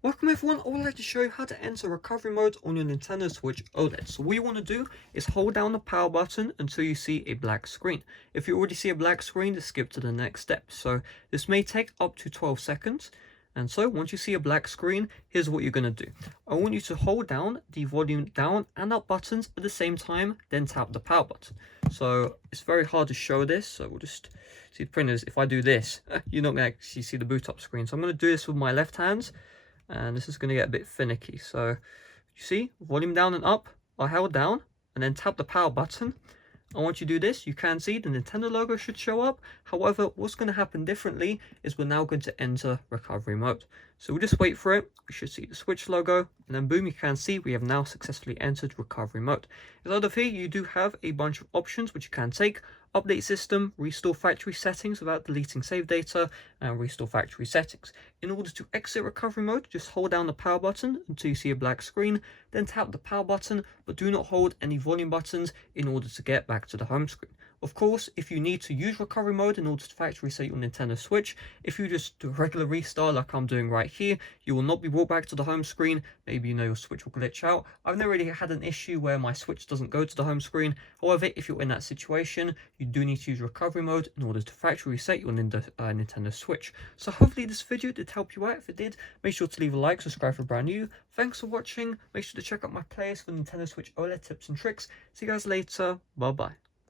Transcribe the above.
Welcome everyone, I would like to show you how to enter recovery mode on your Nintendo Switch OLED. So what you want to do is hold down the power button until you see a black screen. If you already see a black screen, just skip to the next step. So this may take up to 12 seconds. And so once you see a black screen, here's what you're going to do. I want you to hold down the volume down and up buttons at the same time, then tap the power button. So it's very hard to show this, so we'll just see the printers. If I do this, you're not going to actually see the boot up screen. So I'm going to do this with my left hand. And this is going to get a bit finicky. So you see, volume down and up are held down, and then tap the power button. And once you do this, you can see the Nintendo logo should show up. However, what's going to happen differently is we're now going to enter recovery mode. So we'll just wait for it. We should see the Switch logo, and then boom, you can see we have now successfully entered recovery mode. Inside of here, you do have a bunch of options which you can take. Update system, restore factory settings without deleting save data, and restore factory settings. In order to exit recovery mode, just hold down the power button until you see a black screen, then tap the power button, but do not hold any volume buttons in order to get back to the home screen. Of course, if you need to use recovery mode in order to factory reset your Nintendo Switch, if you just do a regular restart like I'm doing right here, you will not be brought back to the home screen. Maybe your Switch will glitch out. I've never really had an issue where my Switch doesn't go to the home screen. However, if you're in that situation, you do need to use recovery mode in order to factory reset your Nintendo Switch. So hopefully this video did help you out. If it did, make sure to leave a like, subscribe if you're brand new. Thanks for watching. Make sure to check out my playlist for Nintendo Switch OLED tips and tricks. See you guys later. Bye bye.